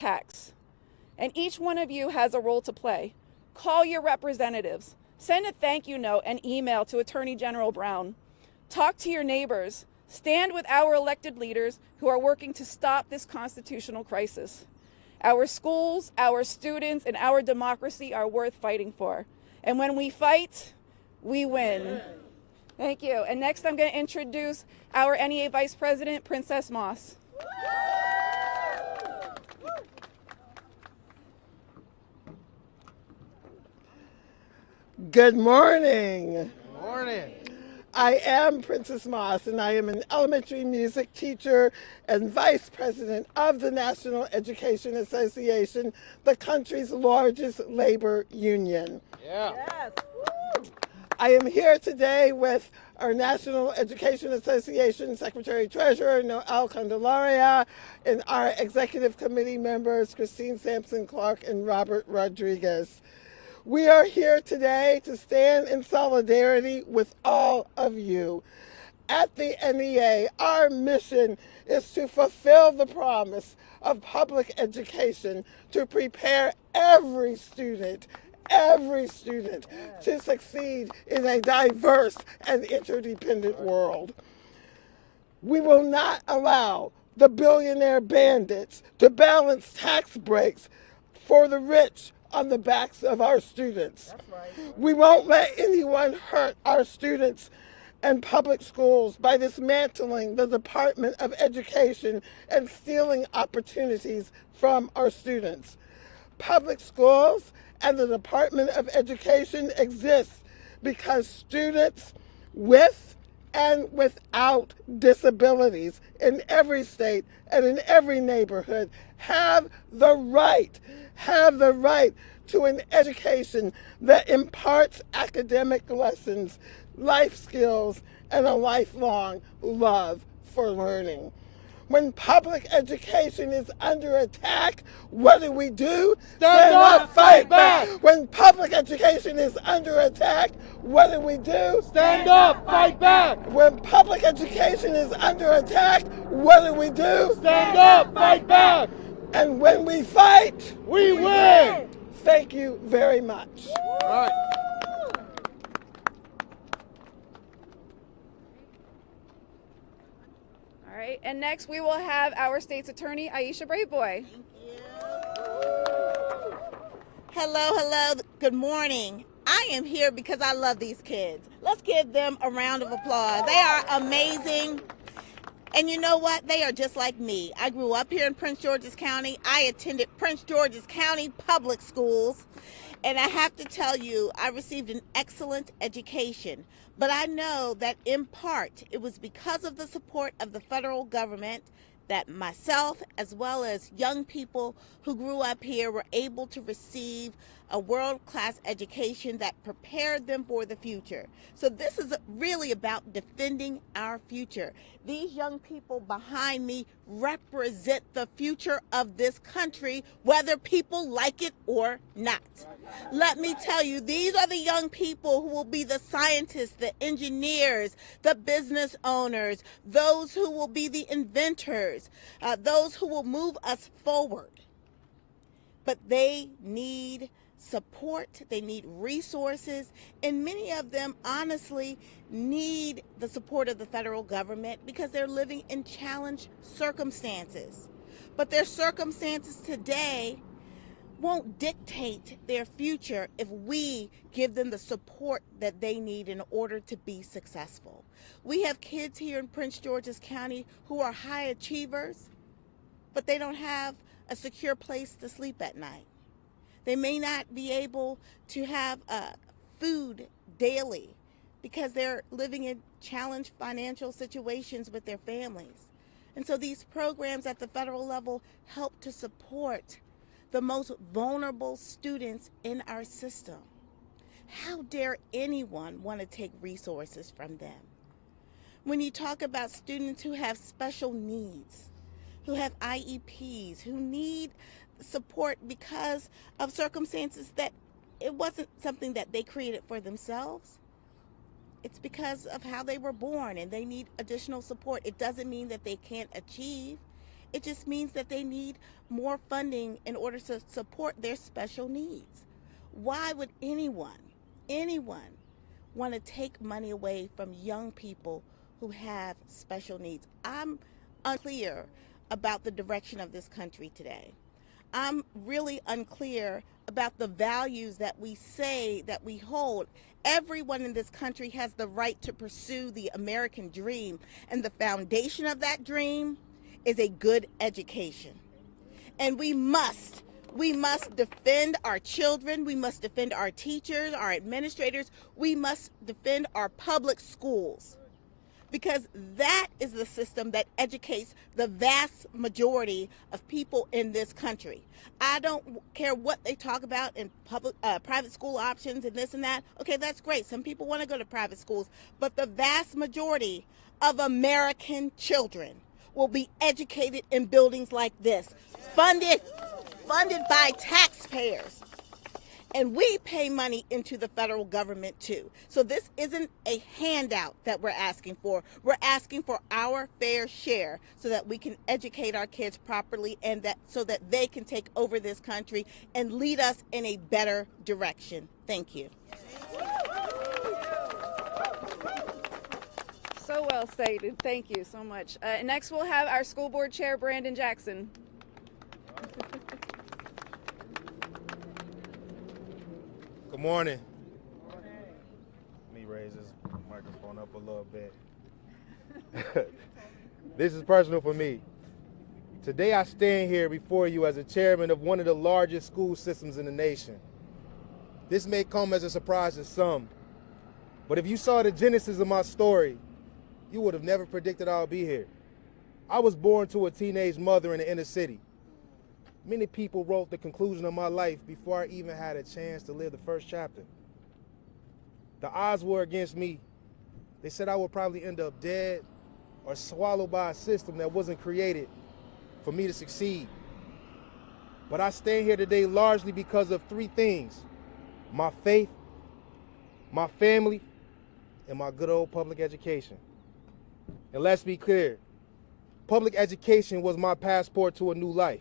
tax. And each one of you has a role to play. Call your representatives. Send a thank you note and email to Attorney General Brown. Talk to your neighbors. Stand with our elected leaders who are working to stop this constitutional crisis. Our schools, our students, and our democracy are worth fighting for. And when we fight, we win. Thank you. And next I'm going to introduce our NEA Vice President, Princess Moss. Good morning. Good morning. I am Princess Moss, and I am an elementary music teacher and vice president of the National Education Association, the country's largest labor union. Yeah. Yes. I am here today with our National Education Association Secretary Treasurer, Noel Candelaria, and our executive committee members, Christine Sampson Clark and Robert Rodriguez. We are here today to stand in solidarity with all of you. At the NEA, our mission is to fulfill the promise of public education to prepare every student to succeed in a diverse and interdependent world. We will not allow the billionaire bandits to balance tax breaks for the rich on the backs of our students. That's right. We won't let anyone hurt our students and public schools by dismantling the Department of Education and stealing opportunities from our students. Public schools and the Department of Education exist because students with and without disabilities in every state and in every neighborhood have the right to an education that imparts academic lessons, life skills, and a lifelong love for learning. When public education is under attack, what do? Stand up, fight back. When public education is under attack, what do? Stand up, fight back. When public education is under attack, what do? Stand up, fight back. And when we fight, We win. thank you very much. All right. All right, and next we will have our state's attorney, Aisha Braveboy. Hello, good morning. I am here because I love these kids. Let's give them a round of applause. They are amazing. And you know what? They are just like me. I grew up here in Prince George's County. I attended Prince George's County public schools. And I have to tell you, I received an excellent education. But I know that in part, it was because of the support of the federal government that myself, as well as young people who grew up here, were able to receive a world-class education that prepared them for the future. So this is really about defending our future. These young people behind me represent the future of this country, whether people like it or not. Let me tell you, these are the young people who will be the scientists, the engineers, the business owners, those who will be the inventors, those who will move us forward. But they need support, they need resources, and many of them honestly need the support of the federal government because they're living in challenged circumstances. But their circumstances today won't dictate their future if we give them the support that they need in order to be successful. We have kids here in Prince George's County who are high achievers, but they don't have a secure place to sleep at night. They may not be able to have food daily because they're living in challenged financial situations with their families. And so these programs at the federal level help to support the most vulnerable students in our system. How dare anyone want to take resources from them? When you talk about students who have special needs, who have IEPs, who need support because of circumstances that it wasn't something that they created for themselves. It's because of how they were born and they need additional support. It doesn't mean that they can't achieve. It just means that they need more funding in order to support their special needs. Why would anyone want to take money away from young people who have special needs? I'm unclear about the direction of this country today. I'm really unclear about the values that we say that we hold. Everyone in this country has the right to pursue the American dream, and the foundation of that dream is a good education. And we must defend our children, we must defend our teachers, our administrators, we must defend our public schools, because that is the system that educates the vast majority of people in this country. I don't care what they talk about in private school options and this and that. Okay, that's great. Some people want to go to private schools, but the vast majority of American children will be educated in buildings like this, funded by taxpayers. And we pay money into the federal government too. So this isn't a handout that we're asking for. We're asking for our fair share so that we can educate our kids properly, and so that they can take over this country and lead us in a better direction. Thank you. So well stated. Thank you so much. Next, we'll have our school board chair, Brandon Jackson. Good morning. Let me raise this microphone up a little bit. This is personal for me. Today I stand here before you as a chairman of one of the largest school systems in the nation. This may come as a surprise to some, but if you saw the genesis of my story, you would have never predicted I would be here. I was born to a teenage mother in the inner city. Many people wrote the conclusion of my life before I even had a chance to live the first chapter. The odds were against me. They said I would probably end up dead or swallowed by a system that wasn't created for me to succeed. But I stand here today largely because of three things: my faith, my family, and my good old public education. And let's be clear, public education was my passport to a new life,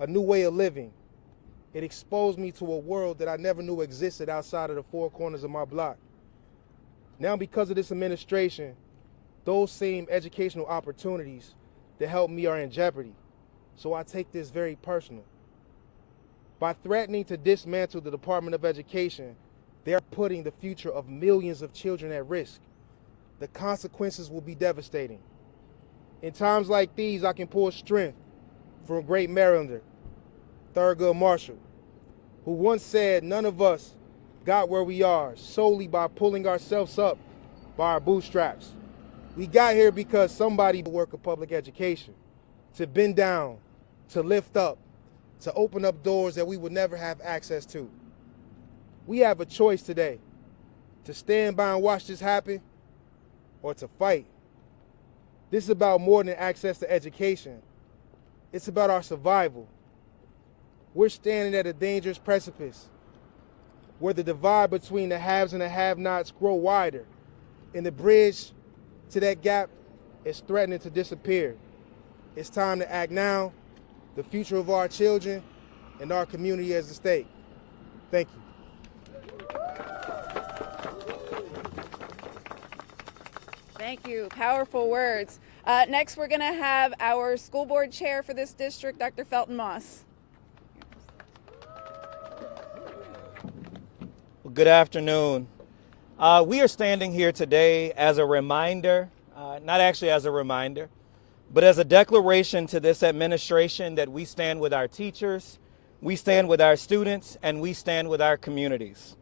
a new way of living. It exposed me to a world that I never knew existed outside of the four corners of my block. Now, because of this administration, those same educational opportunities that helped me are in jeopardy. So I take this very personal. By threatening to dismantle the Department of Education, they're putting the future of millions of children at risk. The consequences will be devastating. In times like these, I can pull strength from a great Marylander, Thurgood Marshall, who once said none of us got where we are solely by pulling ourselves up by our bootstraps. We got here because somebody worked in public education, to bend down, to lift up, to open up doors that we would never have access to. We have a choice today, to stand by and watch this happen, or to fight. This is about more than access to education. It's about our survival. We're standing at a dangerous precipice where the divide between the haves and the have-nots grow wider, and the bridge to that gap is threatening to disappear. It's time to act now. The future of our children and our community is at stake. Thank you. Thank you. Powerful words. Next, we're going to have our school board chair for this district, Dr. Felton Moss. Well, good afternoon. We are standing here today as a reminder, not actually as a reminder, but as a declaration to this administration that we stand with our teachers, we stand with our students, and we stand with our communities.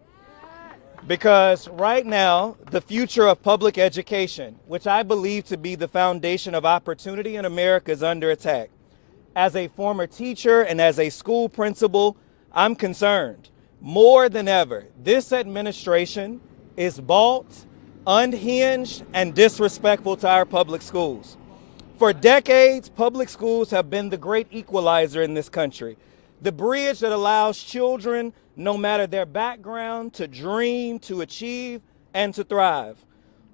Because right now, the future of public education, which I believe to be the foundation of opportunity in America, is under attack. As a former teacher and as a school principal, I'm concerned. More than ever, this administration is bought, unhinged, and disrespectful to our public schools. For decades, public schools have been the great equalizer in this country, the bridge that allows children, no matter their background, to dream, to achieve, and to thrive.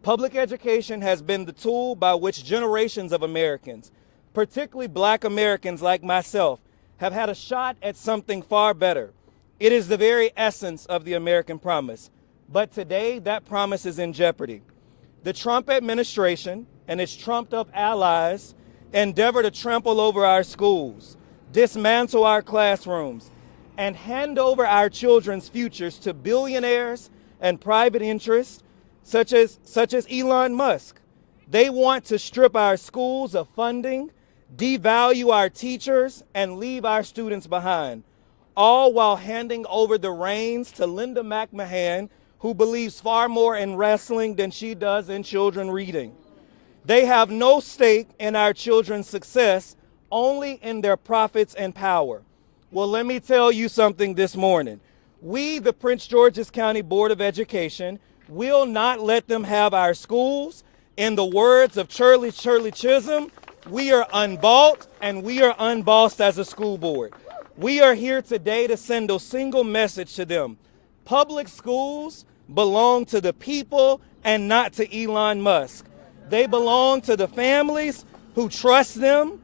Public education has been the tool by which generations of Americans particularly Black Americans like myself, have had a shot at something far better. It is the very essence of the American promise. But today, that promise is in jeopardy. The Trump administration and its trumped-up allies endeavor to trample over our schools, dismantle our classrooms, and hand over our children's futures to billionaires and private interests such as Elon Musk. They want to strip our schools of funding, devalue our teachers, and leave our students behind, all while handing over the reins to Linda McMahon, who believes far more in wrestling than she does in children reading. They have no stake in our children's success, only in their profits and power. Well, let me tell you something this morning. We, the Prince George's County Board of Education, will not let them have our schools. In the words of Shirley Chisholm, we are unbought and we are unbossed as a school board. We are here today to send a single message to them. Public schools belong to the people and not to Elon Musk. They belong to the families who trust them,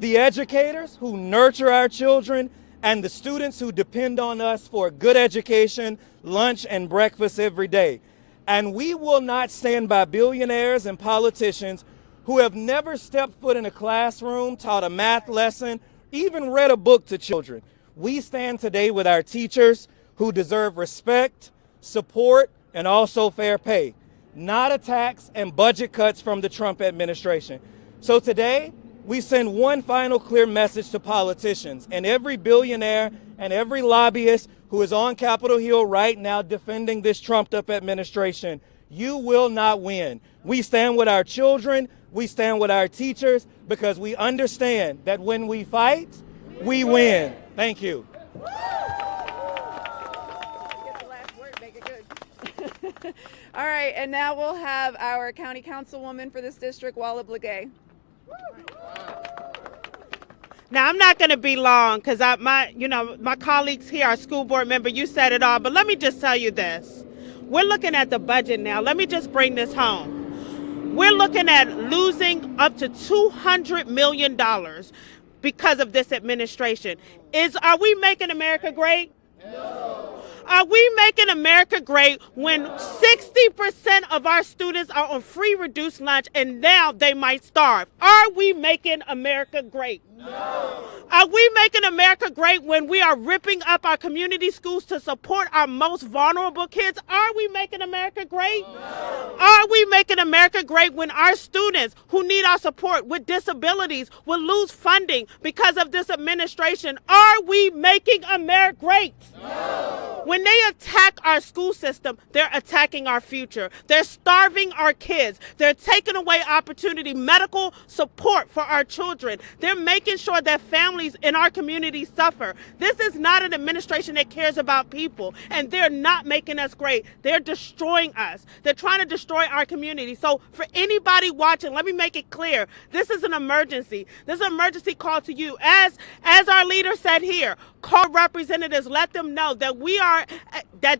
the educators who nurture our children, and the students who depend on us for a good education, lunch, and breakfast every day. And we will not stand by billionaires and politicians who have never stepped foot in a classroom, taught a math lesson, even read a book to children. We stand today with our teachers who deserve respect, support, and also fair pay, not attacks and budget cuts from the Trump administration. So today, we send one final clear message to politicians and every billionaire and every lobbyist who is on Capitol Hill right now defending this trumped-up administration. You will not win. We stand with our children, we stand with our teachers, because we understand that when we fight, we win. Thank you. All right, and now we'll have our county councilwoman for this district, Walla Blagay. Now, I'm not going to be long because my colleagues here, our school board member, you said it all, but let me just tell you this. We're looking at the budget now. Let me just bring this home. We're looking at losing up to $200 million because of this administration. Are we making America great? No. Are we making America great when 60% of our students are on free reduced lunch and now they might starve? Are we making America great? No. Are we making America great when we are ripping up our community schools to support our most vulnerable kids? Are we making America great? No. Are we making America great when our students who need our support with disabilities will lose funding because of this administration? Are we making America great? No. When they attack our school system, they're attacking our future. They're starving our kids. They're taking away opportunity, medical support for our children. They're making sure that families in our community suffer. This is not an administration that cares about people, and they're not making us great. They're destroying us. They're trying to destroy our community. So for anybody watching, let me make it clear. This is an emergency. This is an emergency call to you. As our leader said here, call representatives, let them know that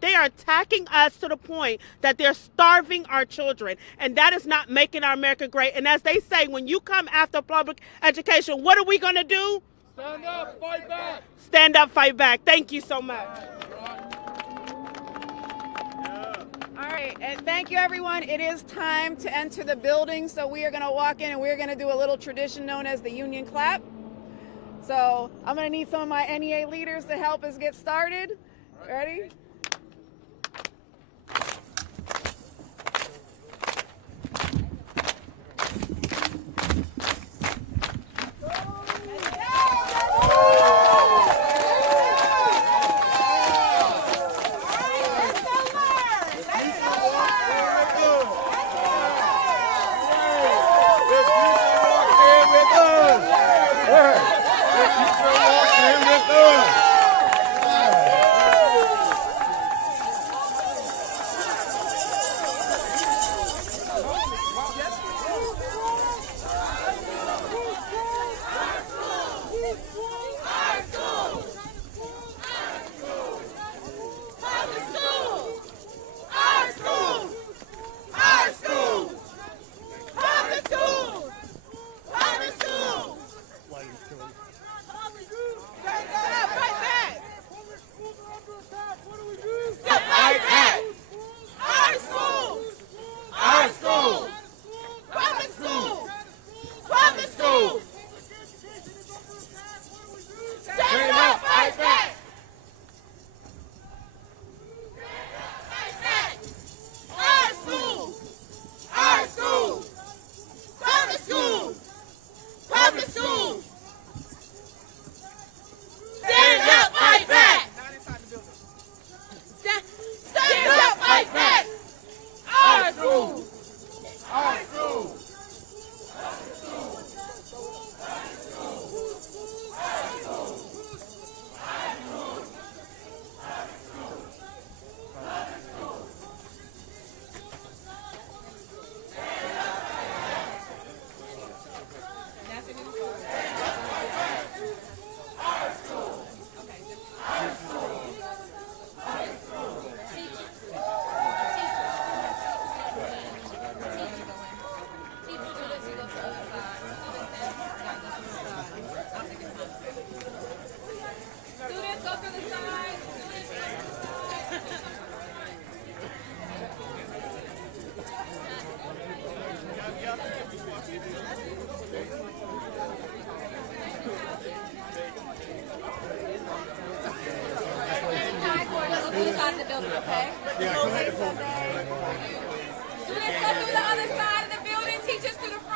they are attacking us to the point that they're starving our children, and that is not making our America great. And as they say, when you come after public education, what are we going to do? Stand up, fight back. Stand up, fight back. Thank you so much. All right, and thank you, everyone. It is time to enter the building, so we are going to walk in and we're going to do a little tradition known as the Union Clap. So I'm going to need some of my NEA leaders to help us get started. Ready? building, okay? Students, go through the other side of the building. Teachers through the front.